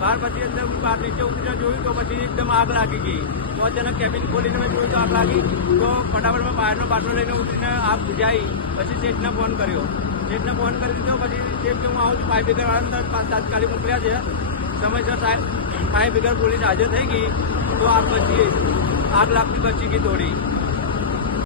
બહાર પછી અંદર બહાર નીચે ઉતરીને જોયું તો પછી એકદમ આગ લાગી ગઈ. તો અચાનક કેબિન ખોલીને મેં જોયું તો આગ લાગી. તો ફટાફટ મેં બહારનો બાટલો લઈને ઉતરીને આગ બુઝાઈ. પછી શેઠને ફોન કર્યો. શેઠને ફોન કરી દીધો. પછી શેઠ કે હું આવું છું, ફાયર બ્રિગેડ વાળાને તાત્કાલિક મોકલ્યા છે. સમયસર ફાયર બ્રિગેડ પોલીસ હાજર થઈ ગઈ તો આગ લાગતી બચી ગઈ થોડી.